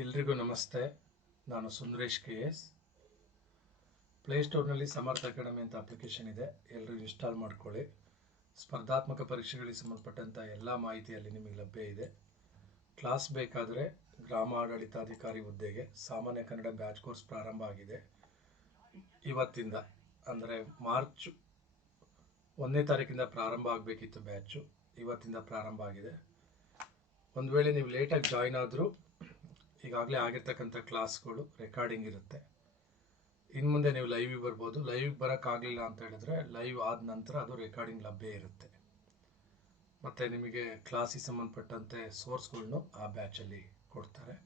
ಎಲ್ರಿಗೂ ನಮಸ್ತೆ. ನಾನು ಸುಂದರೇಶ್ ಕೆ ಎಸ್. ಪ್ಲೇಸ್ಟೋರ್ನಲ್ಲಿ ಸಮರ್ಥ ಅಕಾಡೆಮಿ ಅಂತ ಅಪ್ಲಿಕೇಶನ್ ಇದೆ. ಎಲ್ಲರೂ ಇನ್ಸ್ಟಾಲ್ ಮಾಡ್ಕೊಳ್ಳಿ. ಸ್ಪರ್ಧಾತ್ಮಕ ಪರೀಕ್ಷೆಗಳಿಗೆ ಸಂಬಂಧಪಟ್ಟಂಥ ಎಲ್ಲ ಮಾಹಿತಿ ಅಲ್ಲಿ ನಿಮಗೆ ಲಭ್ಯ ಇದೆ. ಕ್ಲಾಸ್ ಬೇಕಾದರೆ ಗ್ರಾಮ ಆಡಳಿತಾಧಿಕಾರಿ ಹುದ್ದೆಗೆ ಸಾಮಾನ್ಯ ಕನ್ನಡ ಬ್ಯಾಚ್ ಕೋರ್ಸ್ ಪ್ರಾರಂಭ ಆಗಿದೆ. ಇವತ್ತಿಂದ, ಅಂದರೆ ಮಾರ್ಚ್ ಒಂದನೇ ತಾರೀಕಿಂದ ಪ್ರಾರಂಭ ಆಗಬೇಕಿತ್ತು ಬ್ಯಾಚು ಇವತ್ತಿಂದ ಪ್ರಾರಂಭ ಆಗಿದೆ. ಒಂದು ವೇಳೆ ನೀವು ಲೇಟಾಗಿ ಜಾಯ್ನ್ ಆದರೂ ಈಗಾಗಲೇ ಆಗಿರ್ತಕ್ಕಂಥ ಕ್ಲಾಸ್ಗಳು ರೆಕಾರ್ಡಿಂಗ್ ಇರುತ್ತೆ. ಇನ್ನು ಮುಂದೆ ನೀವು ಲೈವಿಗೆ ಬರ್ಬೋದು. ಲೈವಿಗೆ ಬರೋಕ್ಕಾಗಲಿಲ್ಲ ಅಂತ ಹೇಳಿದ್ರೆ ಲೈವ್ ಆದ ನಂತರ ಅದು ರೆಕಾರ್ಡಿಂಗ್ ಲಭ್ಯ ಇರುತ್ತೆ. ಮತ್ತು ನಿಮಗೆ ಕ್ಲಾಸಿಗೆ ಸಂಬಂಧಪಟ್ಟಂತೆ ಸೋರ್ಸ್ಗಳನ್ನು ಆ ಬ್ಯಾಚಲ್ಲಿ ಕೊಡ್ತಾರೆ.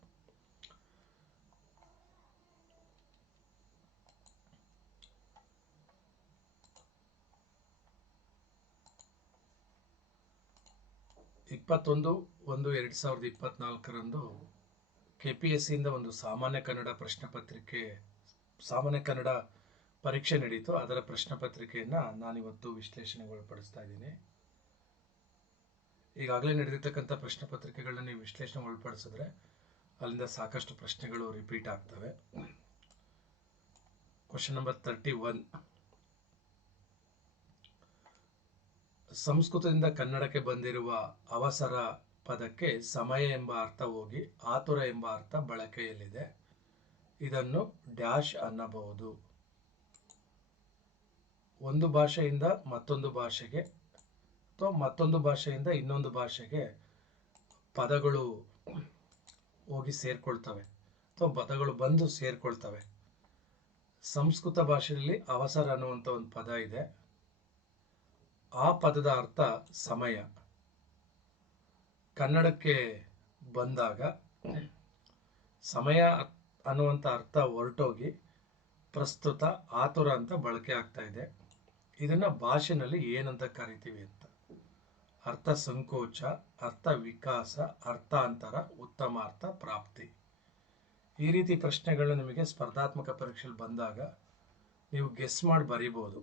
ಇಪ್ಪತ್ತೊಂದು ಒಂದು ಎರಡು ಸಾವಿರದ ಇಪ್ಪತ್ನಾಲ್ಕರಂದು ಕೆ ಪಿ ಎಸ್ ಸಿಯಿಂದ ಒಂದು ಸಾಮಾನ್ಯ ಕನ್ನಡ ಪ್ರಶ್ನೆ ಪತ್ರಿಕೆ, ಸಾಮಾನ್ಯ ಕನ್ನಡ ಪರೀಕ್ಷೆ ನಡೀತು. ಅದರ ಪ್ರಶ್ನೆ ಪತ್ರಿಕೆಯನ್ನು ನಾನಿವತ್ತು ವಿಶ್ಲೇಷಣೆಗೆ ಒಳಪಡಿಸ್ತಾ ಇದ್ದೀನಿ. ಈಗಾಗಲೇ ನಡೆದಿರ್ತಕ್ಕಂಥ ಪ್ರಶ್ನೆ ಪತ್ರಿಕೆಗಳನ್ನ ನೀವು ವಿಶ್ಲೇಷಣೆ ಒಳಪಡಿಸಿದ್ರೆ ಅಲ್ಲಿಂದ ಸಾಕಷ್ಟು ಪ್ರಶ್ನೆಗಳು ರಿಪೀಟ್ ಆಗ್ತವೆ. ಕ್ವಶನ್ ನಂಬರ್ ತರ್ಟಿ ಒನ್ ಸಂಸ್ಕೃತದಿಂದ ಕನ್ನಡಕ್ಕೆ ಬಂದಿರುವ ಅವಸರ ಪದಕ್ಕೆ ಸಮಯ ಎಂಬ ಅರ್ಥ ಹೋಗಿ ಆತುರ ಎಂಬ ಅರ್ಥ ಬಳಕೆಯಲ್ಲಿದೆ. ಇದನ್ನು ಡ್ಯಾಶ್ ಅನ್ನಬಹುದು. ಒಂದು ಭಾಷೆಯಿಂದ ಮತ್ತೊಂದು ಭಾಷೆಗೆ ಅಥವಾ ಮತ್ತೊಂದು ಭಾಷೆಯಿಂದ ಇನ್ನೊಂದು ಭಾಷೆಗೆ ಪದಗಳು ಹೋಗಿ ಸೇರ್ಕೊಳ್ತವೆ ಅಥವಾ ಪದಗಳು ಬಂದು ಸೇರ್ಕೊಳ್ತವೆ. ಸಂಸ್ಕೃತ ಭಾಷೆಯಲ್ಲಿ ಅವಸರ ಅನ್ನುವಂಥ ಒಂದು ಪದ ಇದೆ. ಆ ಪದದ ಅರ್ಥ ಸಮಯ. ಕನ್ನಡಕ್ಕೆ ಬಂದಾಗ ಸಮಯ ಅನ್ನುವಂಥ ಅರ್ಥ ಹೊರಟೋಗಿ ಪ್ರಸ್ತುತ ಆತುರ ಅಂತ ಬಳಕೆ ಆಗ್ತಾ ಇದೆ. ಇದನ್ನು ಭಾಷೆನಲ್ಲಿ ಏನಂತ ಕರಿತೀವಿ ಅಂತ. ಅರ್ಥ ಸಂಕೋಚ, ಅರ್ಥ ವಿಕಾಸ, ಅರ್ಥಾಂತರ ಉತ್ತಮ ಅರ್ಥ ಪ್ರಾಪ್ತಿ. ಈ ರೀತಿ ಪ್ರಶ್ನೆಗಳು ನಿಮಗೆ ಸ್ಪರ್ಧಾತ್ಮಕ ಪರೀಕ್ಷೆಯಲ್ಲಿ ಬಂದಾಗ ನೀವು ಗೆಸ್ ಮಾಡಿ ಬರೀಬಹುದು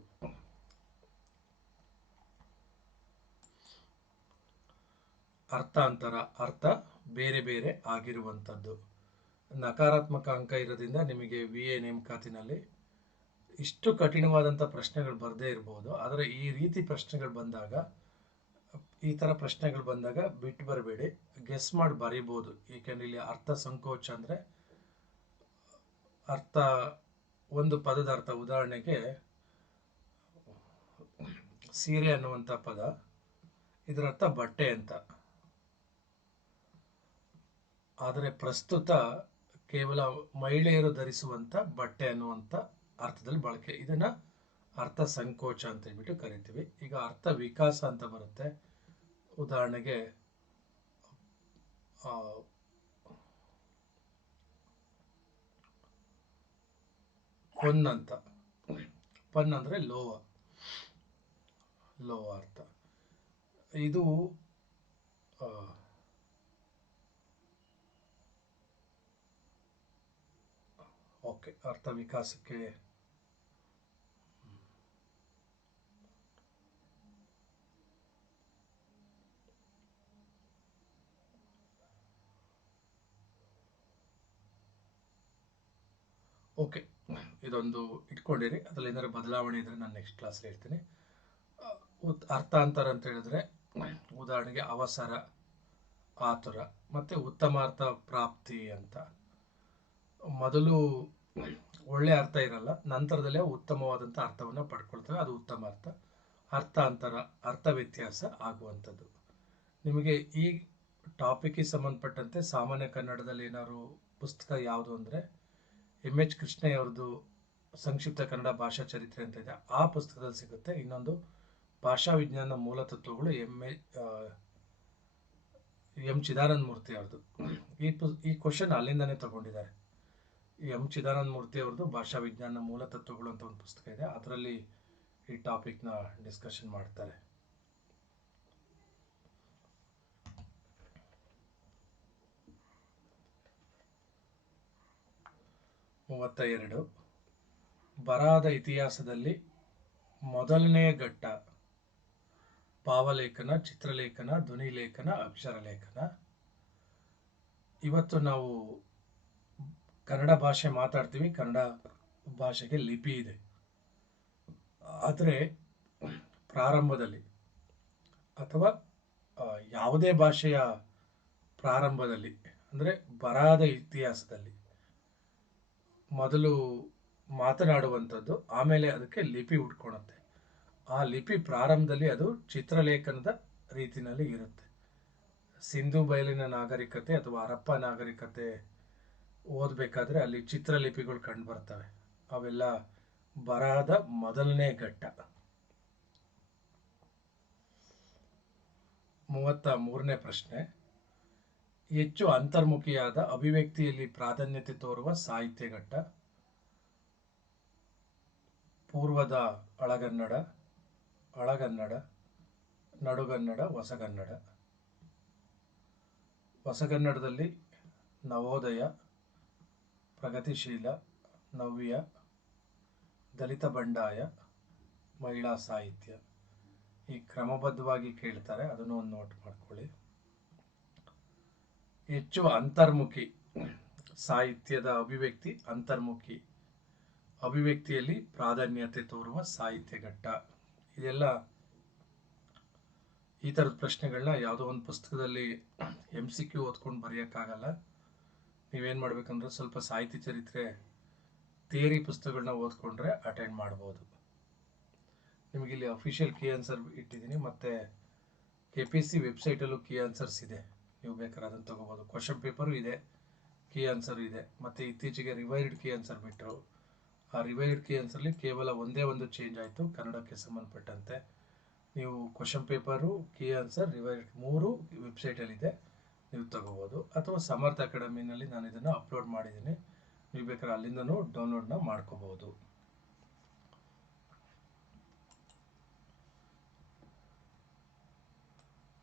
ಅರ್ಥಾಂತರ, ಅರ್ಥ ಬೇರೆ ಬೇರೆ ಆಗಿರುವಂಥದ್ದು. ನಕಾರಾತ್ಮಕ ಅಂಕ ಇರೋದ್ರಿಂದ ನಿಮಗೆ ವಿ ಎ ನೇಮಕಾತಿನಲ್ಲಿ ಇಷ್ಟು ಕಠಿಣವಾದಂಥ ಪ್ರಶ್ನೆಗಳು ಬರದೇ ಇರ್ಬೋದು. ಆದರೆ ಈ ರೀತಿ ಪ್ರಶ್ನೆಗಳು ಬಂದಾಗ, ಈ ಥರ ಪ್ರಶ್ನೆಗಳು ಬಂದಾಗ ಬಿಟ್ಟು ಬರಬೇಡಿ. ಗೆಸ್ ಮಾಡಿ ಬರೀಬೋದು. ಏಕೆಂದರೆ ಇಲ್ಲಿ ಅರ್ಥ ಸಂಕೋಚ ಅಂದರೆ ಅರ್ಥ, ಒಂದು ಪದದ ಅರ್ಥ. ಉದಾಹರಣೆಗೆ ಸೀರೆ ಅನ್ನುವಂಥ ಪದ ಇದರ ಅರ್ಥ ಬಟ್ಟೆ ಅಂತ. ಆದರೆ ಪ್ರಸ್ತುತ ಕೇವಲ ಮಹಿಳೆಯರು ಧರಿಸುವಂಥ ಬಟ್ಟೆ ಅನ್ನುವಂಥ ಅರ್ಥದಲ್ಲಿ ಬಳಕೆ. ಇದನ್ನ ಅರ್ಥ ಸಂಕೋಚ ಅಂತ ಹೇಳ್ಬಿಟ್ಟು ಕರಿತೀವಿ. ಈಗ ಅರ್ಥ ವಿಕಾಸ ಅಂತ ಬರುತ್ತೆ. ಉದಾಹರಣೆಗೆ ಪನ್ ಅಂತ. ಪನ್ ಅಂದರೆ ಲೋವ ಲೋವ ಅರ್ಥ. ಇದು ಓಕೆ ಅರ್ಥ ವಿಕಾಸಕ್ಕೆ ಓಕೆ ಇದೊಂದು ಇಟ್ಕೊಂಡಿರಿ ಅದರಲ್ಲಿ ಏನಾದ್ರು ಬದಲಾವಣೆ ಇದ್ರೆ ನಾನು ನೆಕ್ಸ್ಟ್ ಕ್ಲಾಸ್ ಹೇಳ್ತೀನಿ ಅರ್ಥಾಂತರ ಅಂತ ಹೇಳಿದ್ರೆ ಉದಾಹರಣೆಗೆ ಅವಸರ ಆತುರ ಮತ್ತೆ ಉತ್ತಮ ಅರ್ಥ ಪ್ರಾಪ್ತಿ ಅಂತ ಮೊದಲು ಒಳ್ಳೆ ಅರ್ಥ ಇರಲ್ಲ ನಂತರದಲ್ಲೇ ಉತ್ತಮವಾದಂಥ ಅರ್ಥವನ್ನು ಪಡ್ಕೊಳ್ತೇವೆ. ಅದು ಉತ್ತಮ ಅರ್ಥ. ಅರ್ಥಾಂತರ ಅರ್ಥ ವ್ಯತ್ಯಾಸ ಆಗುವಂಥದ್ದು. ನಿಮಗೆ ಈ ಟಾಪಿಕ್ಗೆ ಸಂಬಂಧಪಟ್ಟಂತೆ ಸಾಮಾನ್ಯ ಕನ್ನಡದಲ್ಲಿ ಏನಾದ್ರು ಪುಸ್ತಕ ಯಾವುದು ಅಂದರೆ ಎಂ ಎಚ್ ಕೃಷ್ಣಯ್ಯವ್ರದ್ದು ಸಂಕ್ಷಿಪ್ತ ಕನ್ನಡ ಭಾಷಾ ಚರಿತ್ರೆ ಅಂತ ಇದೆ. ಆ ಪುಸ್ತಕದಲ್ಲಿ ಸಿಗುತ್ತೆ. ಇನ್ನೊಂದು ಭಾಷಾ ವಿಜ್ಞಾನ ಮೂಲ ತತ್ವಗಳು M A M Chidananda Murthy ಅವ್ರದ್ದು. ಈ ಪುಸ್ ಈ ಕ್ವಶನ್ ಅಲ್ಲಿಂದನೇ ತಗೊಂಡಿದ್ದಾರೆ. ಎಂ ಚಿದಾನಂದ ಮೂರ್ತಿ ಅವ್ರದ್ದು ಭಾಷಾ ವಿಜ್ಞಾನ ಮೂಲ ತತ್ವಗಳು ಅಂತ ಒಂದು ಪುಸ್ತಕ ಇದೆ. ಅದರಲ್ಲಿ ಈ ಟಾಪಿಕ್ನ ಡಿಸ್ಕಷನ್ ಮಾಡ್ತಾರೆ. ಮೂವತ್ತ ಎರಡು ಬರಾದ ಇತಿಹಾಸದಲ್ಲಿ ಮೊದಲನೆಯ ಘಟ್ಟ ಭಾವಲೇಖನ, ಚಿತ್ರಲೇಖನ, ಧ್ವನಿಲೇಖನ, ಅಕ್ಷರಲೇಖನ. ಇವತ್ತು ನಾವು ಕನ್ನಡ ಭಾಷೆ ಮಾತಾಡ್ತೀವಿ, ಕನ್ನಡ ಭಾಷೆಗೆ ಲಿಪಿ ಇದೆ. ಆದರೆ ಪ್ರಾರಂಭದಲ್ಲಿ ಅಥವಾ ಯಾವುದೇ ಭಾಷೆಯ ಪ್ರಾರಂಭದಲ್ಲಿ, ಅಂದರೆ ಬರಹದ ಇತಿಹಾಸದಲ್ಲಿ ಮೊದಲು ಮಾತನಾಡುವಂಥದ್ದು ಆಮೇಲೆ ಅದಕ್ಕೆ ಲಿಪಿ ಉಟ್ಕೊಳುತ್ತೆ. ಆ ಲಿಪಿ ಪ್ರಾರಂಭದಲ್ಲಿ ಅದು ಚಿತ್ರಲೇಖನದ ರೀತಿಯಲ್ಲಿ ಇರುತ್ತೆ. ಸಿಂಧು ಬಯಲಿನ ನಾಗರಿಕತೆ ಅಥವಾ ಹರಪ್ಪ ನಾಗರಿಕತೆ ಓದಬೇಕಾದ್ರೆ ಅಲ್ಲಿ ಚಿತ್ರಲಿಪಿಗಳು ಕಂಡು ಬರ್ತವೆ. ಅವೆಲ್ಲ ಬರಹದ ಮೊದಲನೇ ಘಟ್ಟ. ಮೂವತ್ತ ಮೂರನೇ ಪ್ರಶ್ನೆ. ಹೆಚ್ಚು ಅಂತರ್ಮುಖಿಯಾದ ಅಭಿವ್ಯಕ್ತಿಯಲ್ಲಿ ಪ್ರಾಧಾನ್ಯತೆ ತೋರುವ ಸಾಹಿತ್ಯ ಘಟ್ಟ. ಪೂರ್ವದ ಹಳಗನ್ನಡ ಹಳಗನ್ನಡ ನಡುಗನ್ನಡ, ಹೊಸಗನ್ನಡ. ಹೊಸಗನ್ನಡದಲ್ಲಿ ನವೋದಯ ಪ್ರಗತಿಶೀಲ ನವ್ಯ ದಲಿತ ಬಂಡಾಯ ಮಹಿಳಾ ಸಾಹಿತ್ಯ. ಈ ಕ್ರಮಬದ್ಧವಾಗಿ ಕೇಳ್ತಾರೆ, ಅದನ್ನು ಒಂದು ನೋಟ್ ಮಾಡ್ಕೊಳ್ಳಿ. ಹೆಚ್ಚು ಅಂತರ್ಮುಖಿ ಸಾಹಿತ್ಯದ ಅಭಿವ್ಯಕ್ತಿ, ಅಂತರ್ಮುಖಿ ಅಭಿವ್ಯಕ್ತಿಯಲ್ಲಿ ಪ್ರಾಧಾನ್ಯತೆ ತೋರುವ ಸಾಹಿತ್ಯ ಘಟ್ಟ ಇದೆಲ್ಲ ಈ ಥರದ ಪ್ರಶ್ನೆಗಳನ್ನ ಯಾವುದೋ ಒಂದು ಪುಸ್ತಕದಲ್ಲಿ ಎಂ ಸಿ ಕ್ಯೂ ಓದ್ಕೊಂಡು ಬರೆಯೋಕ್ಕಾಗಲ್ಲ. ನೀವೇನು ಮಾಡಬೇಕಂದ್ರೆ ಸ್ವಲ್ಪ ಸಾಹಿತ್ಯ ಚರಿತ್ರೆ ಥಿಯರಿ ಪುಸ್ತಕಗಳನ್ನ ಓದ್ಕೊಂಡ್ರೆ ಅಟೆಂಡ್ ಮಾಡ್ಬೋದು. ನಿಮಗೆ ಇಲ್ಲಿ ಅಫಿಷಿಯಲ್ ಕೀ ಆನ್ಸರ್ ಇಟ್ಟಿದ್ದೀನಿ, ಮತ್ತು ಕೆ ಪಿ ಸಿ ವೆಬ್ಸೈಟಲ್ಲೂ ಕೀ ಆನ್ಸರ್ಸ್ ಇದೆ. ನೀವು ಬೇಕಾದ್ರೆ ಅದನ್ನು ತೊಗೋಬೋದು. ಕ್ವಶನ್ ಪೇಪರು ಇದೆ ಕೀ ಆನ್ಸರ್ ಇದೆ. ಮತ್ತು ಇತ್ತೀಚೆಗೆ ರಿವೈರ್ಡ್ ಕೀ ಆನ್ಸರ್ ಬಿಟ್ಟರು ಆ ರಿವೈರ್ಡ್ ಕೀ ಆನ್ಸರ್ಲಿ ಕೇವಲ ಒಂದೇ ಒಂದು ಚೇಂಜ್ ಆಯಿತು, ಕನ್ನಡಕ್ಕೆ ಸಂಬಂಧಪಟ್ಟಂತೆ. ನೀವು question paper key answer revised ಮೂರು ವೆಬ್ಸೈಟಲ್ಲಿದೆ ನೀವು ತಗೋಬೋದು. ಅಥವಾ ಸಮರ್ಥ ಅಕಾಡೆಮಿನಲ್ಲಿ ನಾನು ಇದನ್ನು ಅಪ್ಲೋಡ್ ಮಾಡಿದ್ದೀನಿ. ನೀವು ಬೇಕಾದ್ರೆ ಅಲ್ಲಿಂದನೂ ಡೌನ್ಲೋಡ್ನ ಮಾಡ್ಕೋಬೋದು.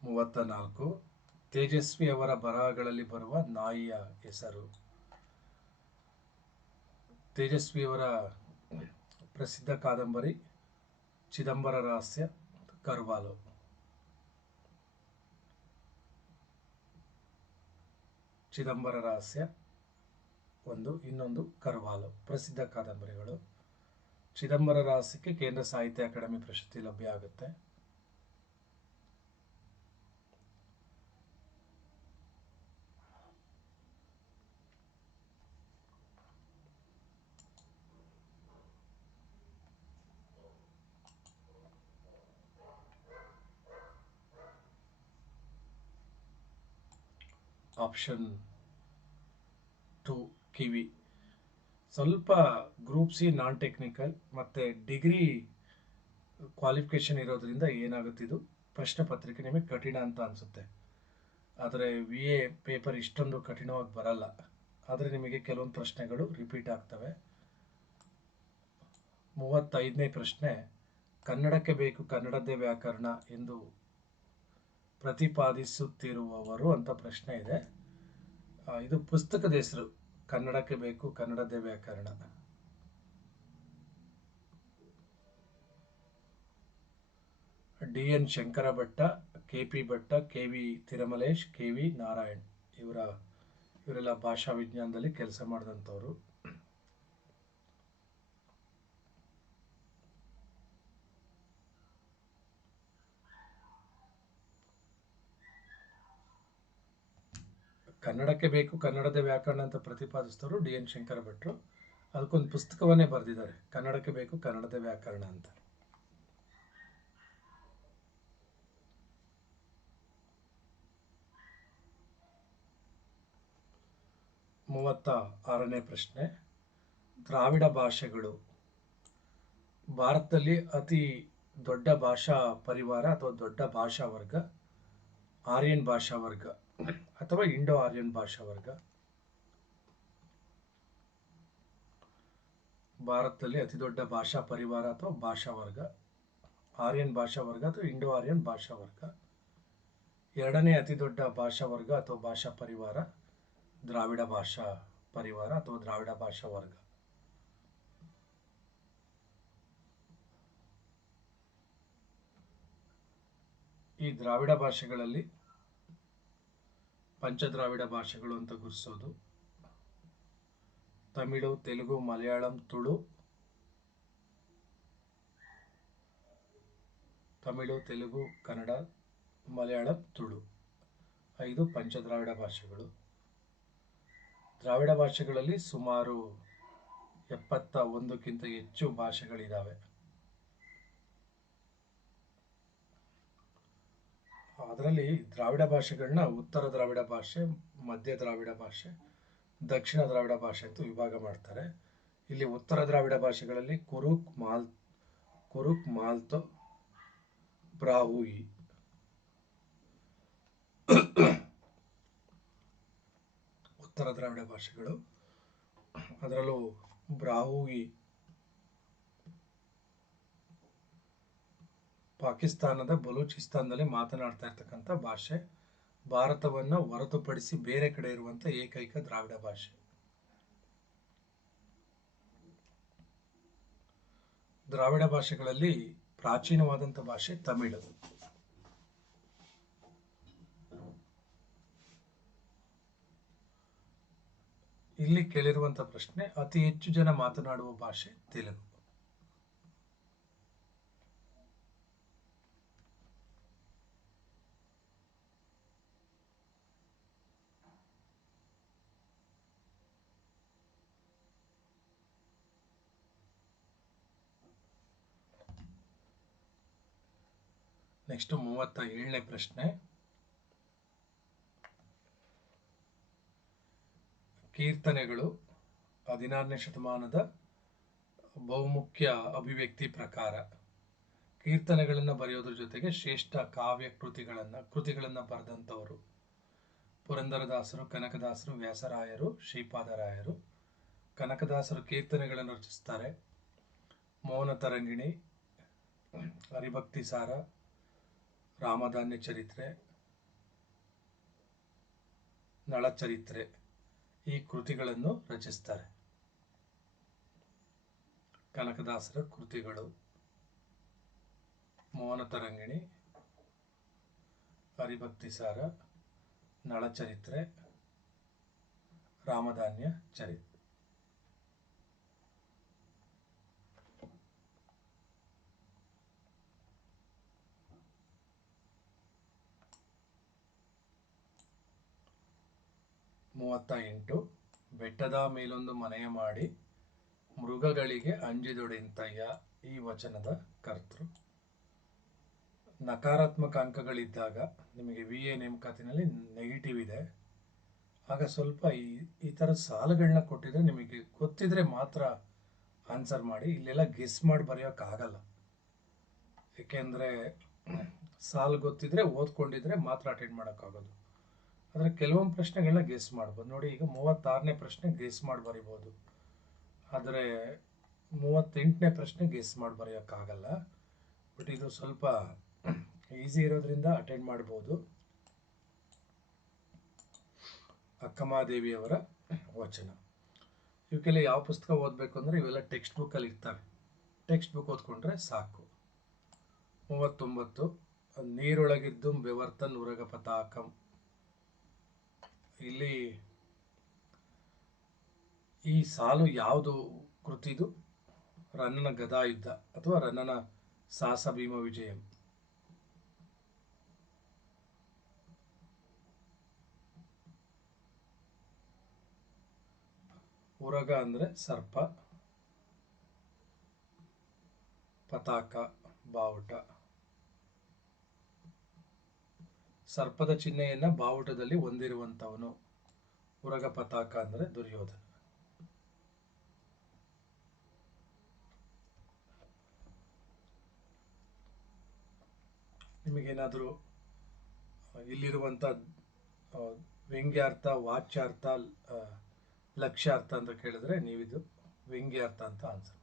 ಮೂವತ್ತ ನಾಲ್ಕು ತೇಜಸ್ವಿ ಅವರ ಬರಹಗಳಲ್ಲಿ ಬರುವ ನಾಯಿಯ ಹೆಸರು. ತೇಜಸ್ವಿಯವರ ಪ್ರಸಿದ್ಧ ಕಾದಂಬರಿ ಚಿದಂಬರ ರಹಸ್ಯ ಕರ್ವಾಲು. ಚಿದಂಬರ ರಹಸ್ಯ, ಒಂದು, ಇನ್ನೊಂದು, ಕರ್ವಾಲು, ಪ್ರಸಿದ್ಧ ಕಾದಂಬರಿಗಳು. ಚಿದಂಬರ ರಹಸ್ಯಕ್ಕೆ ಕೇಂದ್ರ ಸಾಹಿತ್ಯ ಅಕಾಡೆಮಿ ಪ್ರಶಸ್ತಿ ಲಭ್ಯ ಆಗುತ್ತೆ. ಆಪ್ಷನ್ ಟು ಕಿವಿ ಸ್ವಲ್ಪ ಗ್ರೂಪ್ ಸಿ ನಾನ್ ಟೆಕ್ನಿಕಲ್ ಮತ್ತು ಡಿಗ್ರಿ ಕ್ವಾಲಿಫಿಕೇಷನ್ ಇರೋದ್ರಿಂದ ಏನಾಗುತ್ತಿದ್ದು ಪ್ರಶ್ನೆ ಪತ್ರಿಕೆ ನಿಮಗೆ ಕಠಿಣ ಅಂತ ಅನಿಸುತ್ತೆ. ಆದರೆ ವಿ ಎ ಪೇಪರ್ ಇಷ್ಟೊಂದು ಕಠಿಣವಾಗಿ ಬರಲ್ಲ. ಆದರೆ ನಿಮಗೆ ಕೆಲವೊಂದು ಪ್ರಶ್ನೆಗಳು ರಿಪೀಟ್ ಆಗ್ತವೆ. ಮೂವತ್ತೈದನೇ ಪ್ರಶ್ನೆ, ಕನ್ನಡಕ್ಕೆ ಬೇಕು ಕನ್ನಡದ್ದೇ ವ್ಯಾಕರಣ ಎಂದು ಪ್ರತಿಪಾದಿಸುತ್ತಿರುವವರು ಅಂತ ಪ್ರಶ್ನೆ ಇದೆ. ಇದು ಪುಸ್ತಕದ ಹೆಸರು. ಕನ್ನಡಕ್ಕೆ ಬೇಕು ಕನ್ನಡದೇ ವ್ಯಾಕರಣ D N Shankara Bhat K P Bhat, K V Tirumalesh, K V Narayan ಇವರ ಇವರೆಲ್ಲ ಭಾಷಾ ವಿಜ್ಞಾನದಲ್ಲಿ ಕೆಲಸ ಮಾಡಿದಂಥವ್ರು. ಕನ್ನಡಕ್ಕೆ ಬೇಕು, ಕನ್ನಡದ ವ್ಯಾಕರಣ ಅಂತ ಪ್ರತಿಪಾದಿಸಿದವರು ಡಿ ಎನ್ ಶಂಕರ ಭಟ್ರು. ಅದಕ್ಕೊಂದು ಪುಸ್ತಕವನ್ನೇ ಬರೆದಿದ್ದಾರೆ, ಕನ್ನಡಕ್ಕೆ ಬೇಕು, ಕನ್ನಡದ ವ್ಯಾಕರಣ ಅಂತ. ಮೂವತ್ತ ಆರನೇ ಪ್ರಶ್ನೆ. ದ್ರಾವಿಡ ಭಾಷೆಗಳು. ಭಾರತದಲ್ಲಿ ಅತಿ ದೊಡ್ಡ ಭಾಷಾ ಪರಿವಾರ ಅಥವಾ ದೊಡ್ಡ ಭಾಷಾ ವರ್ಗ, ಆರ್ಯನ್ ಭಾಷಾ ವರ್ಗ. ಅಥವಾ ಇಂಡೋ ಆರ್ಯನ್ ಭಾಷಾ ವರ್ಗ? ಭಾರತದಲ್ಲಿ ಅತಿ ದೊಡ್ಡ ಭಾಷಾ ಪರಿವಾರ ಅಥವಾ ಭಾಷಾ ವರ್ಗ? ಆರ್ಯನ್ ಭಾಷಾ ವರ್ಗ ಅಥವಾ ಇಂಡೋ ಆರ್ಯನ್ ಭಾಷಾ ವರ್ಗ? ಎರಡನೇ ಅತಿ ದೊಡ್ಡ ಭಾಷಾ ವರ್ಗ ಅಥವಾ ಭಾಷಾ ಪರಿವಾರ? ದ್ರಾವಿಡ ಭಾಷಾ ಪರಿವಾರ ಅಥವಾ ದ್ರಾವಿಡ ಭಾಷಾ ವರ್ಗ? ಈ ದ್ರಾವಿಡ ಭಾಷೆಗಳಲ್ಲಿ ಪಂಚದ್ರಾವಿಡ ಭಾಷೆಗಳು ಅಂತ ಗುರುತಿಸೋದು. ತಮಿಳು, ತೆಲುಗು, ಮಲಯಾಳಂ, ತುಳು. ತಮಿಳು, ತೆಲುಗು, ಕನ್ನಡ, ಮಲಯಾಳಂ, ತುಳು. ಐದು ಪಂಚದ್ರಾವಿಡ ಭಾಷೆಗಳು. ದ್ರಾವಿಡ ಭಾಷೆಗಳಲ್ಲಿ ಸುಮಾರು ಎಪ್ಪತ್ತ ಒಂದಕ್ಕಿಂತ ಹೆಚ್ಚು ಭಾಷೆಗಳಿದ್ದಾವೆ ಅದರಲ್ಲಿ ದ್ರಾವಿಡ ಭಾಷೆಗಳನ್ನ ಉತ್ತರ ದ್ರಾವಿಡ ಭಾಷೆ, ಮಧ್ಯ ದ್ರಾವಿಡ ಭಾಷೆ, ದಕ್ಷಿಣ ದ್ರಾವಿಡ ಭಾಷೆ ಅಂತ ವಿಭಾಗ ಮಾಡ್ತಾರೆ. ಇಲ್ಲಿ ಉತ್ತರ ದ್ರಾವಿಡ ಭಾಷೆಗಳಲ್ಲಿ ಕುರುಕ್ ಮಾಲ್, ಕುರುಕ್ ಮಾಲ್ತೋ ಬ್ರಾಹುಯಿ. ಉತ್ತರ ದ್ರಾವಿಡ ಭಾಷೆಗಳು ಅದರಲ್ಲೂ ಬ್ರಾಹುಯಿ ಪಾಕಿಸ್ತಾನದ ಬಲೂಚಿಸ್ತಾನದಲ್ಲಿ ಮಾತನಾಡ್ತಾ ಇರ್ತಕ್ಕಂಥ ಭಾಷೆ. ಭಾರತವನ್ನು ಹೊರತುಪಡಿಸಿ ಬೇರೆ ಕಡೆ ಇರುವಂಥ ಏಕೈಕ ದ್ರಾವಿಡ ಭಾಷೆ. ದ್ರಾವಿಡ ಭಾಷೆಗಳಲ್ಲಿ ಪ್ರಾಚೀನವಾದಂಥ ಭಾಷೆ ತಮಿಳು. ಇಲ್ಲಿ ಕೇಳಿರುವಂಥ ಪ್ರಶ್ನೆ, ಅತಿ ಹೆಚ್ಚು ಜನ ಮಾತನಾಡುವ ಭಾಷೆ ತೆಲುಗು. ನೆಕ್ಸ್ಟ್ ಮೂವತ್ತ ಏಳನೇ ಪ್ರಶ್ನೆ. ಕೀರ್ತನೆಗಳು ಹದಿನಾರನೇ ಶತಮಾನದ ಬಹುಮುಖ್ಯ ಅಭಿವ್ಯಕ್ತಿ ಪ್ರಕಾರ. ಕೀರ್ತನೆಗಳನ್ನು ಬರೆಯೋದ್ರ ಜೊತೆಗೆ ಶ್ರೇಷ್ಠ ಕಾವ್ಯ ಕೃತಿಗಳನ್ನು ಕೃತಿಗಳನ್ನು ಬರೆದಂಥವರು. ಪುರಂದರದಾಸರು, ಕನಕದಾಸರು, ವ್ಯಾಸರಾಯರು, ಶ್ರೀಪಾದರಾಯರು. ಕನಕದಾಸರು ಕೀರ್ತನೆಗಳನ್ನು ರಚಿಸ್ತಾರೆ. ಮೌನ ತರಂಗಿಣಿ ಹರಿಭಕ್ತಿ ಸಾರ ರಾಮಧಾನ್ಯ ಚರಿತ್ರೆ ನಳಚರಿತ್ರೆ ಈ ಕೃತಿಗಳನ್ನು ರಚಿಸ್ತಾರೆ. ಕನಕದಾಸರ ಕೃತಿಗಳು, ಮೋಹನ ತರಂಗಿಣಿ, ಹರಿಭಕ್ತಿ ಸಾರ ನಳಚರಿತ್ರೆ ರಾಮಧಾನ್ಯ ಚರಿತ್ರೆ. ಮೂವತ್ತ ಎಂಟು ಬೆಟ್ಟದ ಮೇಲೊಂದು ಮನೆಯ ಮಾಡಿ ಮೃಗಗಳಿಗೆ ಅಂಜಿದೊಡೆಂತಯ್ಯ ಈ ವಚನದ ಕರ್ತೃ. ನಕಾರಾತ್ಮಕ ಅಂಕಗಳಿದ್ದಾಗ ನಿಮಗೆ ವಿ ಎ ನೇಮಕಾತಿನಲ್ಲಿ ನೆಗೆಟಿವ್ ಇದೆ. ಆಗ ಸ್ವಲ್ಪ ಈ ಈ ಥರ ಸಾಲುಗಳನ್ನ ಕೊಟ್ಟಿದ್ರೆ ನಿಮಗೆ ಗೊತ್ತಿದ್ರೆ ಮಾತ್ರ ಆನ್ಸರ್ ಮಾಡಿ, ಇಲ್ಲೆಲ್ಲ ಗೆಸ್ ಮಾಡಿ ಬರೆಯೋಕ್ಕಾಗಲ್ಲ. ಏಕೆಂದರೆ ಸಾಲು ಗೊತ್ತಿದ್ರೆ ಓದ್ಕೊಂಡಿದ್ರೆ ಮಾತ್ರ ಅಟೆಂಡ್ ಮಾಡೋಕ್ಕಾಗೋದು. ಆದರೆ ಕೆಲವೊಂದು ಪ್ರಶ್ನೆಗಳನ್ನ ಗೆಸ್ ಮಾಡ್ಬೋದು. ನೋಡಿ, ಈಗ ಮೂವತ್ತಾರನೇ ಪ್ರಶ್ನೆ ಗೆಸ್ ಮಾಡಿ ಬರಿಬೋದು. ಆದರೆ ಮೂವತ್ತೆಂಟನೇ ಪ್ರಶ್ನೆ ಗೆಸ್ ಮಾಡಿ ಬರೆಯೋಕ್ಕಾಗಲ್ಲ. ಬಟ್ ಇದು ಸ್ವಲ್ಪ ಈಸಿ ಇರೋದ್ರಿಂದ ಅಟೆಂಡ್ ಮಾಡ್ಬೋದು. ಅಕ್ಕಮಾದೇವಿಯವರ ವಚನ. ಇವಕ್ಕೆಲ್ಲ ಯಾವ ಪುಸ್ತಕ ಓದಬೇಕು ಅಂದರೆ ಇವೆಲ್ಲ ಟೆಕ್ಸ್ಟ್ ಬುಕ್ಕಲ್ಲಿ ಇರ್ತವೆ. ಟೆಕ್ಸ್ಟ್ ಬುಕ್ ಓದ್ಕೊಂಡ್ರೆ ಸಾಕು. ಮೂವತ್ತೊಂಬತ್ತು, ನೀರೊಳಗಿದ್ದು ಬೆವರ್ತನ್ ಉರಗ ಪತಾಕಂ. ಇಲ್ಲಿ ಈ ಸಾಲು ಯಾವುದು ಕೃತಿದು? ರನ್ನನ ಗದಾಯುದ್ಧ ಅಥವಾ ರನ್ನನ ಸಾಹಸ ಭೀಮ ವಿಜಯಂ? ಉರಗ ಅಂದರೆ ಸರ್ಪ, ಪತಾಕ, ಬಾವುಟ. ಸರ್ಪದ ಚಿಹ್ನೆಯನ್ನು ಬಾವುಟದಲ್ಲಿ ಹೊಂದಿರುವಂಥವನು. ಉರಗ ಪತಾಕ ಅಂದರೆ ದುರ್ಯೋಧನ. ನಿಮಗೇನಾದರೂ ಇಲ್ಲಿರುವಂಥ ವ್ಯಂಗ್ಯಾರ್ಥ, ವಾಚ್ಯಾರ್ಥ ಲಕ್ಷ್ಯಾರ್ಥ ಅಂತ ಕೇಳಿದ್ರೆ ನೀವಿದು ವ್ಯಂಗ್ಯಾರ್ಥ ಅಂತ ಆನ್ಸರ್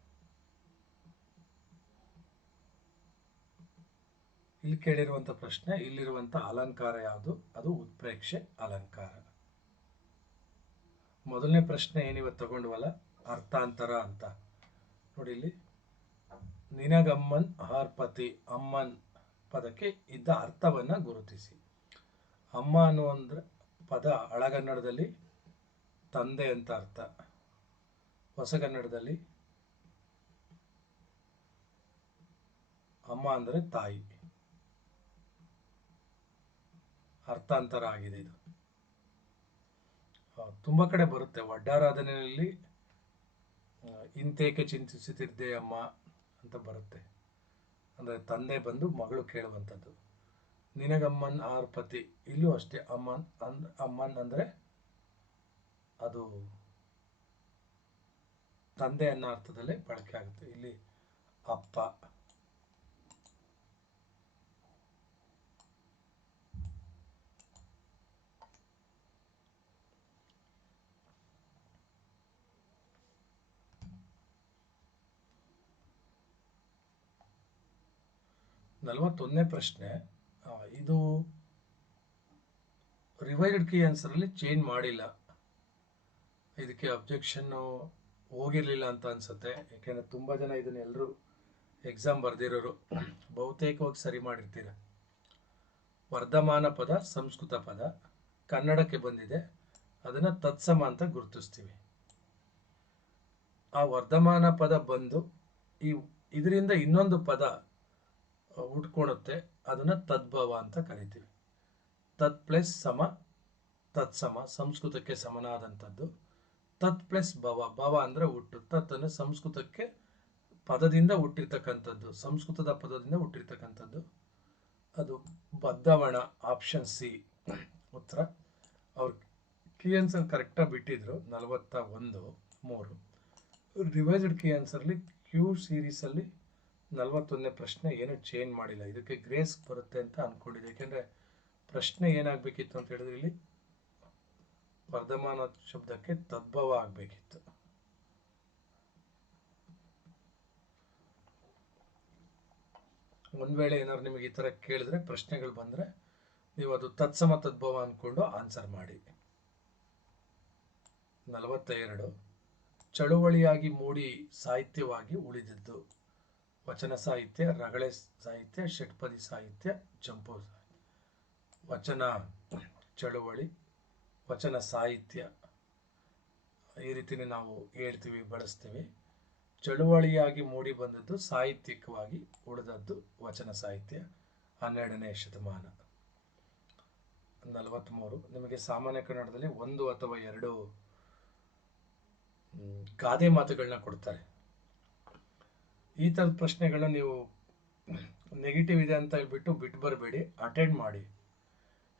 ಇಲ್ಲಿ ಕೇಳಿರುವಂಥ ಪ್ರಶ್ನೆ ಇಲ್ಲಿರುವಂಥ ಅಲಂಕಾರ ಯಾವುದು? ಅದು ಉತ್ಪ್ರೇಕ್ಷೆ, ಅಲಂಕಾರ. ಮೊದಲನೇ ಪ್ರಶ್ನೆ ಏನಿವತ್ತು ತಗೊಂಡ್ವಲ್ಲ? ಅರ್ಥಾಂತರ ಅಂತ. ನೋಡಿ ಇಲ್ಲಿ. ನಿನಗಮ್ಮನ್ ಹಾರ್ಪತಿ, ಅಮ್ಮನ್ ಪದಕ್ಕೆ ಇದ್ದ ಅರ್ಥವನ್ನು ಗುರುತಿಸಿ. ಅಮ್ಮ ಅನ್ನೋ ಅಂದ್ರೆ ಪದ ಹಳಗನ್ನಡದಲ್ಲಿ ತಂದೆ ಅಂತ ಅರ್ಥ. ಹೊಸಗನ್ನಡದಲ್ಲಿ ಅಮ್ಮ ಅಂದರೆ ತಾಯಿ. ಅರ್ಥಾಂತರ ಆಗಿದೆ ಇದು. ತುಂಬ ಕಡೆ ಬರುತ್ತೆ. ವಡ್ಡಾರಾಧನೆಯಲ್ಲಿ ಇಂತೇಕೆ ಚಿಂತಿಸುತ್ತಿದ್ದೆ ಅಮ್ಮ ಅಂತ ಬರುತ್ತೆ. ಅಂದರೆ ತಂದೆ ಬಂದು ಮಗಳು ಕೇಳುವಂಥದ್ದು. ನಿನಗಮ್ಮನ್ ಆರ್ ಪತಿ ಇಲ್ಲೂ ಅಷ್ಟೇ ಅಮ್ಮನ್ ಅಂದ್ ಅಮ್ಮನ್ ಅಂದರೆ ಅದು ತಂದೆ ಅನ್ನೋ ಅರ್ಥದಲ್ಲೇ ಬಳಕೆ ಆಗುತ್ತೆ. ಇಲ್ಲಿ ಅಪ್ಪ ನಲವತ್ತೊಂದನೇ ಪ್ರಶ್ನೆ. ಇದು ರಿವೈರ್ಡ್ ಕೀ ಆನ್ಸರಲ್ಲಿ ಚೇಂಜ್ ಮಾಡಿಲ್ಲ. ಇದಕ್ಕೆ ಅಬ್ಜೆಕ್ಷನ್ನು ಹೋಗಿರಲಿಲ್ಲ ಅಂತ ಅನ್ಸುತ್ತೆ. ಯಾಕೆಂದರೆ ತುಂಬ ಜನ ಇದನ್ನೆಲ್ಲರೂ ಎಕ್ಸಾಮ್ ಬರೆದಿರೋರು. ಬಹುತೇಕವಾಗಿ ಸರಿ ಮಾಡಿರ್ತೀರ. ವರ್ಧಮಾನ ಪದ, ಸಂಸ್ಕೃತ ಪದ, ಕನ್ನಡಕ್ಕೆ ಬಂದಿದೆ. ಅದನ್ನು ತತ್ಸಮ ಅಂತ ಗುರುತಿಸ್ತೀವಿ. ಆ ವರ್ಧಮಾನ ಪದ ಬಂದು ಈ, ಇದರಿಂದ ಇನ್ನೊಂದು ಪದ ಉಟ್ಕೊಳುತ್ತೆ. ಅದನ್ನ ತದ್ಭವ ಅಂತ ಕರಿತೀವಿ. ತತ್ ಪ್ಲಸ್ ಸಮ ತತ್ಸಮ ಸಂಸ್ಕೃತಕ್ಕೆ ಸಮನಾದಂಥದ್ದು. ತತ್ ಪ್ಲಸ್ ಭವ ಭವ ಅಂದ್ರೆ ಹುಟ್ಟು. ತತ್ ಅಂದ್ರೆ ಸಂಸ್ಕೃತಕ್ಕೆ ಪದದಿಂದ ಹುಟ್ಟಿರ್ತಕ್ಕಂಥದ್ದು. ಸಂಸ್ಕೃತದ ಪದದಿಂದ ಹುಟ್ಟಿರ್ತಕ್ಕಂಥದ್ದು. ಅದು ಬದ್ಧವಣ ಆಪ್ಷನ್ ಸಿ ಉತ್ತರ. ಅವ್ರು ಕಿ ಆನ್ಸರ್ ಕರೆಕ್ಟಾಗಿ ಬಿಟ್ಟಿದ್ರು. ನಲವತ್ತ ಒಂದು, ಮೂರು. ರಿವೈಸ್ಡ್ ಕೀ ಆನ್ಸರ್ಲಿ ಕ್ಯೂ ಸೀರೀಸಲ್ಲಿ ನಲವತ್ತೊಂದನೇ ಪ್ರಶ್ನೆ ಏನು ಚೇಂಜ್ ಮಾಡಿಲ್ಲ. ಇದಕ್ಕೆ ಗ್ರೇಸ್ ಬರುತ್ತೆ ಅಂತ ಅಂದ್ಕೊಂಡಿದ್ದೆ ಯಾಕೆಂದರೆ ಪ್ರಶ್ನೆ ಏನಾಗಬೇಕಿತ್ತು ಅಂತ ಹೇಳಿದ್ರೆ ಇಲ್ಲಿ ವರ್ಧಮಾನ ಶಬ್ದಕ್ಕೆ ತದ್ಭವ ಆಗಬೇಕಿತ್ತು. ಒಂದು ವೇಳೆ ಏನಾದ್ರು ನಿಮಗೆ ಈ ಥರ ಕೇಳಿದ್ರೆ, ಪ್ರಶ್ನೆಗಳು ಬಂದರೆ ನೀವು ಅದು ತತ್ಸಮ ತದ್ಭವ ಅಂದ್ಕೊಂಡು ಆನ್ಸರ್ ಮಾಡಿ. ನಲವತ್ತ ಎರಡು ಚಳುವಳಿಯಾಗಿ ಮೂಡಿ ಸಾಹಿತ್ಯವಾಗಿ ಉಳಿದಿದ್ದು. ವಚನ ಸಾಹಿತ್ಯ, ರಗಳೆ ಸಾಹಿತ್ಯ, ಷಟ್ಪದಿ ಸಾಹಿತ್ಯ ಚಂಪೂ ಸಾಹಿತ್ಯ. ವಚನ ಚಳುವಳಿ, ವಚನ ಸಾಹಿತ್ಯ ಈ ರೀತಿನೇ ನಾವು ಹೇಳ್ತೀವಿ, ಬಳಸ್ತೀವಿ. ಚಳುವಳಿಯಾಗಿ ಮೂಡಿ ಬಂದದ್ದು, ಸಾಹಿತ್ಯಿಕವಾಗಿ ಉಳಿದದ್ದು ವಚನ ಸಾಹಿತ್ಯ, ಹನ್ನೆರಡನೇ ಶತಮಾನ. ನಲವತ್ತ್ಮೂರು ನಿಮಗೆ ಸಾಮಾನ್ಯ ಕನ್ನಡದಲ್ಲಿ ಒಂದು ಅಥವಾ ಎರಡು ಗಾದೆ ಮಾತುಗಳನ್ನ ಕೊಡ್ತಾರೆ. ಈ ಥರದ ಪ್ರಶ್ನೆಗಳು ನೀವು ನೆಗೆಟಿವ್ ಇದೆ ಅಂತ ಹೇಳ್ಬಿಟ್ಟು ಬಿಟ್ಟು ಬರಬೇಡಿ ಅಟೆಂಡ್ ಮಾಡಿ.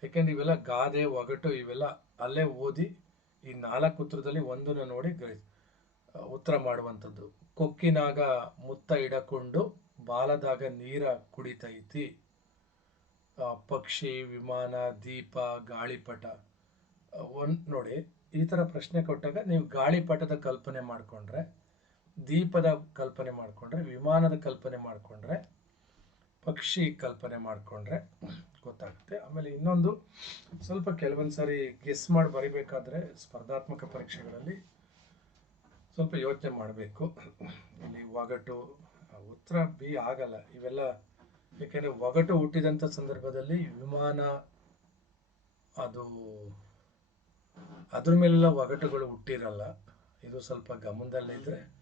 ಯಾಕೆಂದ್ರೆ ಇವೆಲ್ಲ ಗಾದೆ, ಒಗಟು, ಇವೆಲ್ಲ ಅಲ್ಲೇ ಓದಿ ಈ ನಾಲ್ಕು ಉತ್ತರದಲ್ಲಿ ಒಂದನ್ನು ನೋಡಿ ಉತ್ತರ ಮಾಡುವಂಥದ್ದು. ಕೊಕ್ಕಿನಾಗ ಮುತ್ತ ಇಡಕೊಂಡು ಬಾಲದಾಗ ನೀರ ಕುಡಿತೈತಿ. ಪಕ್ಷಿ, ವಿಮಾನ, ದೀಪ, ಗಾಳಿಪಟ ಒಂದು ನೋಡಿ. ಈ ಥರ ಪ್ರಶ್ನೆ ಕೊಟ್ಟಾಗ ನೀವು ಗಾಳಿಪಟದ ಕಲ್ಪನೆ ಮಾಡಿಕೊಂಡ್ರೆ ದೀಪದ ಕಲ್ಪನೆ ಮಾಡಿಕೊಂಡ್ರೆ, ವಿಮಾನದ ಕಲ್ಪನೆ ಮಾಡಿಕೊಂಡ್ರೆ, ಪಕ್ಷಿ ಕಲ್ಪನೆ ಮಾಡಿಕೊಂಡ್ರೆ ಗೊತ್ತಾಗುತ್ತೆ. ಆಮೇಲೆ ಇನ್ನೊಂದು, ಸ್ವಲ್ಪ ಕೆಲವೊಂದು ಸಾರಿ ಗೆಸ್ ಮಾಡಿ ಬರಿಬೇಕಾದ್ರೆ ಸ್ಪರ್ಧಾತ್ಮಕ ಪರೀಕ್ಷೆಗಳಲ್ಲಿ ಸ್ವಲ್ಪ ಯೋಚನೆ ಮಾಡಬೇಕು. ಇಲ್ಲಿ ಒಗಟು, ಉತ್ತರ ಬಿ ಆಗಲ್ಲ. ಇವೆಲ್ಲ ಏಕೆಂದರೆ ಒಗಟು ಹುಟ್ಟಿದಂಥ ಸಂದರ್ಭದಲ್ಲಿ ವಿಮಾನ, ಅದು, ಅದ್ರ ಮೇಲೆಲ್ಲ ಒಗಟುಗಳು ಹುಟ್ಟಿರಲ್ಲ. ಇದು ಸ್ವಲ್ಪ ಗಮನದಲ್ಲಿದ್ದರೆ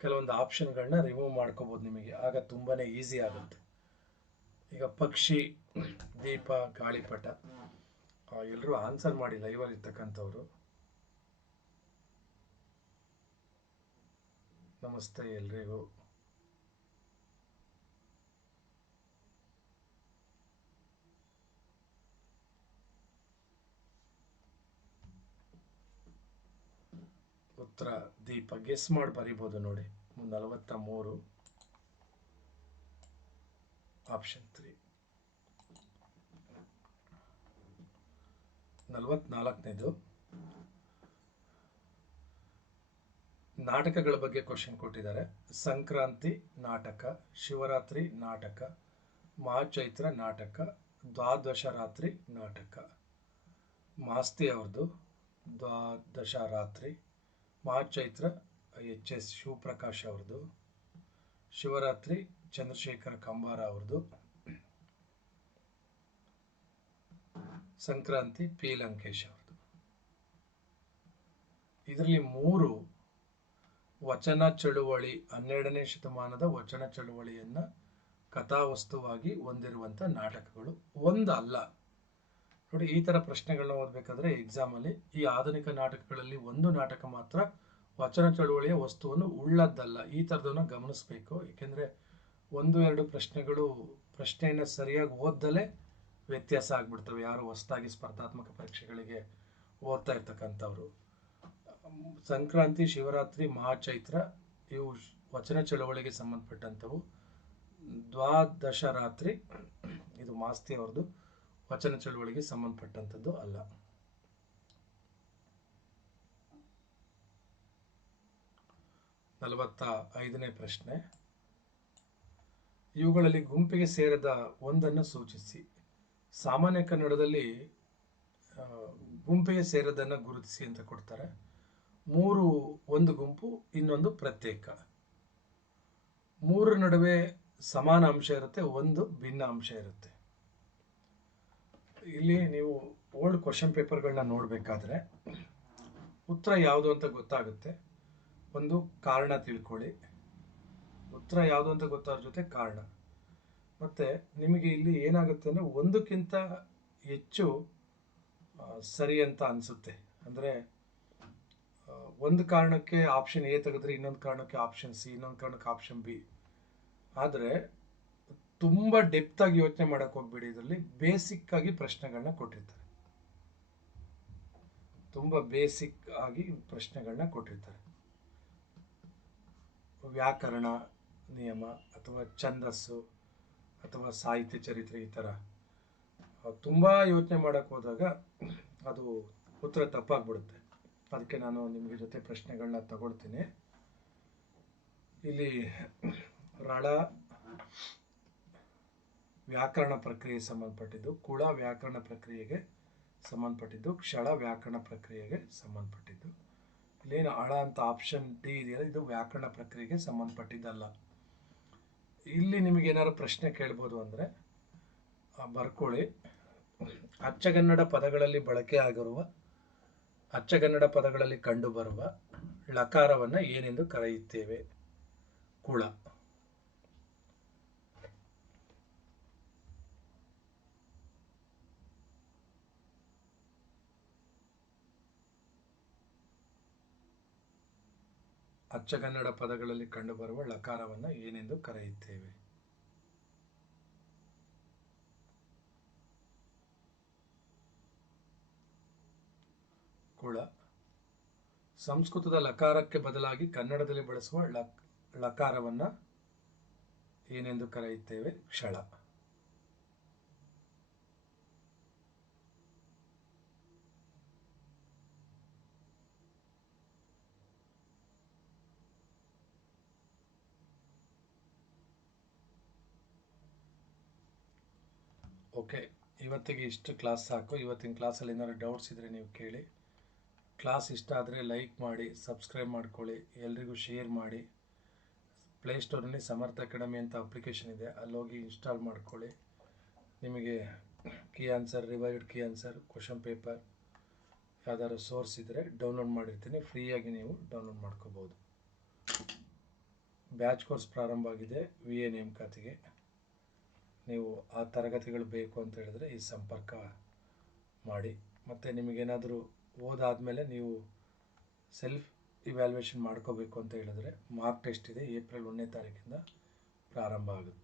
ಕೆಲವೊಂದು ಆಪ್ಷನ್ಗಳನ್ನ ರಿಮೂವ್ ಮಾಡ್ಕೋಬೋದು ನಿಮಗೆ. ಆಗ ತುಂಬಾ ಈಸಿ ಆಗುತ್ತೆ. ಈಗ ಪಕ್ಷಿ, ದೀಪ, ಗಾಳಿಪಟ ಎಲ್ಲರೂ ಆನ್ಸರ್ ಮಾಡಿ ಲೈವಲ್ಲಿ ಇರ್ತಕ್ಕಂಥವ್ರು. ನಮಸ್ತೆ ಎಲ್ರಿಗೂ. ಉತ್ತರ, ದೀಪ. ಗೆಸ್ ಮಾಡಿ ಬರಿಬೋದು ನೋಡಿ. ನಲವತ್ತ ಮೂರು. ಆಪ್ಷನ್ ತ್ರೀ ನಲವತ್ನಾಲ್ಕನೇದು. ನಾಟಕಗಳ ಬಗ್ಗೆ ಕ್ವಶನ್ ಕೊಟ್ಟಿದ್ದಾರೆ. ಸಂಕ್ರಾಂತಿ ನಾಟಕ, ಶಿವರಾತ್ರಿ ನಾಟಕ, ಮಹಾಚೈತ್ರ ನಾಟಕ ದ್ವಾದಶ ರಾತ್ರಿ ನಾಟಕ. ಮಾಸ್ತಿ ಅವ್ರದ್ದು ದ್ವಾದಶ ರಾತ್ರಿ ಮಹಾಚೈತ್ರ ಎಚ್ ಎಸ್ ಶಿವಪ್ರಕಾಶ್ ಅವ್ರದ್ದು. ಶಿವರಾತ್ರಿ ಚಂದ್ರಶೇಖರ ಕಂಬಾರ ಅವ್ರದ್ದು. ಸಂಕ್ರಾಂತಿ ಪಿ ಲಂಕೇಶ್ ಅವ್ರದ್ದು. ಇದರಲ್ಲಿ ಮೂರು ವಚನ ಚಳುವಳಿ, ಹನ್ನೆರಡನೇ ಶತಮಾನದ ವಚನ ಚಳುವಳಿಯನ್ನು ಕಥಾವಸ್ತುವಾಗಿ ಹೊಂದಿರುವಂಥ ನಾಟಕಗಳು. ಒಂದಲ್ಲ ನೋಡಿ, ಈ ಥರ ಪ್ರಶ್ನೆಗಳನ್ನ ಓದಬೇಕಾದ್ರೆ ಎಕ್ಸಾಮಲ್ಲಿ ಈ ಆಧುನಿಕ ನಾಟಕಗಳಲ್ಲಿ ಒಂದು ನಾಟಕ ಮಾತ್ರ ವಚನ ಚಳುವಳಿಯ ವಸ್ತುವನ್ನು ಉಳ್ಳದ್ದಲ್ಲ. ಈ ತರದನ್ನ ಗಮನಿಸಬೇಕು. ಏಕೆಂದರೆ ಒಂದು, ಎರಡು ಪ್ರಶ್ನೆಗಳು ಪ್ರಶ್ನೆಯನ್ನು ಸರಿಯಾಗಿ ಓದ್ದಲೇ ವ್ಯತ್ಯಾಸ ಆಗ್ಬಿಡ್ತವೆ. ಯಾರು ಹೊಸದಾಗಿ ಸ್ಪರ್ಧಾತ್ಮಕ ಪರೀಕ್ಷೆಗಳಿಗೆ ಓದ್ತಾ ಇರ್ತಕ್ಕಂಥವ್ರು. ಸಂಕ್ರಾಂತಿ, ಶಿವರಾತ್ರಿ, ಮಹಾಚೈತ್ರ ಇವು ವಚನ ಚಳುವಳಿಗೆ ಸಂಬಂಧಪಟ್ಟಂಥವು. ದ್ವಾದಶ ರಾತ್ರಿ, ಇದು ಮಾಸ್ತಿ ಅವ್ರದ್ದು ವಚನ ಚಳುವಳಿಗೆ ಸಂಬಂಧಪಟ್ಟಂಥದ್ದು ಅಲ್ಲ. ನಲವತ್ತ ಐದನೇ ಪ್ರಶ್ನೆ. ಇವುಗಳಲ್ಲಿ ಗುಂಪಿಗೆ ಸೇರದ ಒಂದನ್ನು ಸೂಚಿಸಿ. ಸಾಮಾನ್ಯ ಕನ್ನಡದಲ್ಲಿ ಗುಂಪಿಗೆ ಸೇರದನ್ನು ಗುರುತಿಸಿ ಅಂತ ಕೊಡ್ತಾರೆ. ಮೂರು ಒಂದು ಗುಂಪು, ಇನ್ನೊಂದು ಪ್ರತ್ಯೇಕ. ಮೂರು ನಡುವೆ ಸಮಾನ ಅಂಶ ಇರುತ್ತೆ, ಒಂದು ಭಿನ್ನ ಅಂಶ ಇರುತ್ತೆ. ಇಲ್ಲಿ ನೀವು ಓಲ್ಡ್ ಕ್ವಶನ್ ಪೇಪರ್ಗಳನ್ನ ನೋಡಬೇಕಾದ್ರೆ ಉತ್ತರ ಯಾವುದು ಅಂತ ಗೊತ್ತಾಗುತ್ತೆ. ಒಂದು ಕಾರಣ ತಿಳ್ಕೊಳ್ಳಿ. ಉತ್ತರ ಯಾವುದು ಅಂತ ಗೊತ್ತಾದ್ರ ಜೊತೆ ಕಾರಣ. ಮತ್ತು ನಿಮಗೆ ಇಲ್ಲಿ ಏನಾಗುತ್ತೆ ಅಂದರೆ ಒಂದಕ್ಕಿಂತ ಹೆಚ್ಚು ಸರಿ ಅಂತ ಅನಿಸುತ್ತೆ. ಅಂದರೆ ಒಂದು ಕಾರಣಕ್ಕೆ ಆಪ್ಷನ್ ಎ ತೆಗೆದ್ರೆ ಇನ್ನೊಂದು ಕಾರಣಕ್ಕೆ ಆಪ್ಷನ್ ಸಿ ಇನ್ನೊಂದು ಕಾರಣಕ್ಕೆ ಆಪ್ಷನ್ ಬಿ ಆದರೆ ತುಂಬ ಡೆಪ್ತಾಗಿ ಯೋಚನೆ ಮಾಡೋಕ್ಕೆ ಹೋಗ್ಬೇಡಿ ಇದರಲ್ಲಿ. ಬೇಸಿಕ್ ಆಗಿ ಪ್ರಶ್ನೆಗಳನ್ನ ಕೊಟ್ಟಿರ್ತಾರೆ. ತುಂಬ ಬೇಸಿಕ್ ಆಗಿ ಪ್ರಶ್ನೆಗಳನ್ನ ಕೊಟ್ಟಿರ್ತಾರೆ. ವ್ಯಾಕರಣ, ನಿಯಮ ಅಥವಾ ಛಂದಸ್ಸು ಅಥವಾ ಸಾಹಿತ್ಯ ಚರಿತ್ರೆ ಈ ಥರ ತುಂಬ ಯೋಚನೆ ಮಾಡೋಕ್ಕೆ ಹೋದಾಗ ಅದು ಉತ್ತರ ತಪ್ಪಾಗ್ಬಿಡುತ್ತೆ. ಅದಕ್ಕೆ ನಾನು ನಿಮಗೆ ಜೊತೆ ಪ್ರಶ್ನೆಗಳನ್ನ ತಗೊಳ್ತೀನಿ. ಇಲ್ಲಿ ರಳ ವ್ಯಾಕರಣ ಪ್ರಕ್ರಿಯೆ ಸಂಬಂಧಪಟ್ಟಿದ್ದು ಕುಳ ವ್ಯಾಕರಣ ಪ್ರಕ್ರಿಯೆಗೆ ಸಂಬಂಧಪಟ್ಟಿದ್ದು ಕ್ಷಳ ವ್ಯಾಕರಣ ಪ್ರಕ್ರಿಯೆಗೆ ಸಂಬಂಧಪಟ್ಟಿದ್ದು. ಇಲ್ಲೇನು ಅಳ ಅಂತ ಆಪ್ಷನ್ ಡಿ ಇದೆಯಲ್ಲ, ಇದು ವ್ಯಾಕರಣ ಪ್ರಕ್ರಿಯೆಗೆ ಸಂಬಂಧಪಟ್ಟಿದ್ದಲ್ಲ. ಇಲ್ಲಿ ನಿಮಗೆ ಏನಾದ್ರು ಪ್ರಶ್ನೆ ಕೇಳ್ಬೋದು ಅಂದರೆ ಬರ್ಕೊಳ್ಳಿ. ಅಚ್ಚಗನ್ನಡ ಪದಗಳಲ್ಲಿ ಬಳಕೆ ಆಗಿರುವ, ಅಚ್ಚಗನ್ನಡ ಪದಗಳಲ್ಲಿ ಕಂಡುಬರುವ ಲಕಾರವನ್ನು ಏನೆಂದು ಕರೆಯುತ್ತೇವೆ? ಕುಳ. ಅಚ್ಚಗನ್ನಡ ಪದಗಳಲ್ಲಿ ಕಂಡುಬರುವ ಲಕಾರವನ್ನು ಏನೆಂದು ಕರೆಯುತ್ತೇವೆ. ಕುಳ. ಸಂಸ್ಕೃತದ ಲಕಾರಕ್ಕೆ ಬದಲಾಗಿ ಕನ್ನಡದಲ್ಲಿ ಬಳಸುವ ಲಕ್, ಲಕಾರವನ್ನು ಏನೆಂದು ಕರೆಯುತ್ತೇವೆ? ಕ್ಷಳ. ಓಕೆ ಇವತ್ತಿಗೆ ಇಷ್ಟು ಕ್ಲಾಸ್ ಸಾಕು. ಇವತ್ತಿನ ಕ್ಲಾಸಲ್ಲಿ ಏನಾದ್ರು ಡೌಟ್ಸ್ ಇದ್ದರೆ ನೀವು ಕೇಳಿ. ಕ್ಲಾಸ್ ಇಷ್ಟ ಆದರೆ ಲೈಕ್ ಮಾಡಿ ಸಬ್ಸ್ಕ್ರೈಬ್ ಮಾಡ್ಕೊಳ್ಳಿ, ಎಲ್ರಿಗೂ ಶೇರ್ ಮಾಡಿ. ಪ್ಲೇಸ್ಟೋರ್ನಲ್ಲಿ ಸಮರ್ಥ ಅಕಾಡೆಮಿ ಅಂತ ಅಪ್ಲಿಕೇಶನ್ ಇದೆ. ಅಲ್ಲೋಗಿ ಇನ್ಸ್ಟಾಲ್ ಮಾಡ್ಕೊಳ್ಳಿ. ನಿಮಗೆ key answer revised key answer question paper ಯಾವ್ದಾದ್ರು ಸೋರ್ಸ್ ಇದ್ದರೆ ಡೌನ್ಲೋಡ್ ಮಾಡಿರ್ತೀನಿ. ಫ್ರೀಯಾಗಿ ನೀವು ಡೌನ್ಲೋಡ್ ಮಾಡ್ಕೋಬೋದು. ಬ್ಯಾಚ್ ಕೋರ್ಸ್ ಪ್ರಾರಂಭ ಆಗಿದೆ. ವಿ ಎ ನೇಮಕಾತಿಗೆ ನೀವು ಆ ತರಗತಿಗಳು ಬೇಕು ಅಂತ ಹೇಳಿದ್ರೆ ಈ ಸಂಪರ್ಕ ಮಾಡಿ. ಮತ್ತು ನಿಮಗೇನಾದರೂ ಓದಾದಮೇಲೆ ನೀವು ಸೆಲ್ಫ್ ಇವ್ಯಾಲ್ಯೂಯೇಷನ್ ಮಾಡ್ಕೋಬೇಕು ಅಂತ ಹೇಳಿದ್ರೆ ಮಾರ್ಕ್ ಟೆಸ್ಟ್ ಇದೆ, ಏಪ್ರಿಲ್ ಒಂದನೇ ತಾರೀಕಿಂದ ಪ್ರಾರಂಭ ಆಗುತ್ತೆ.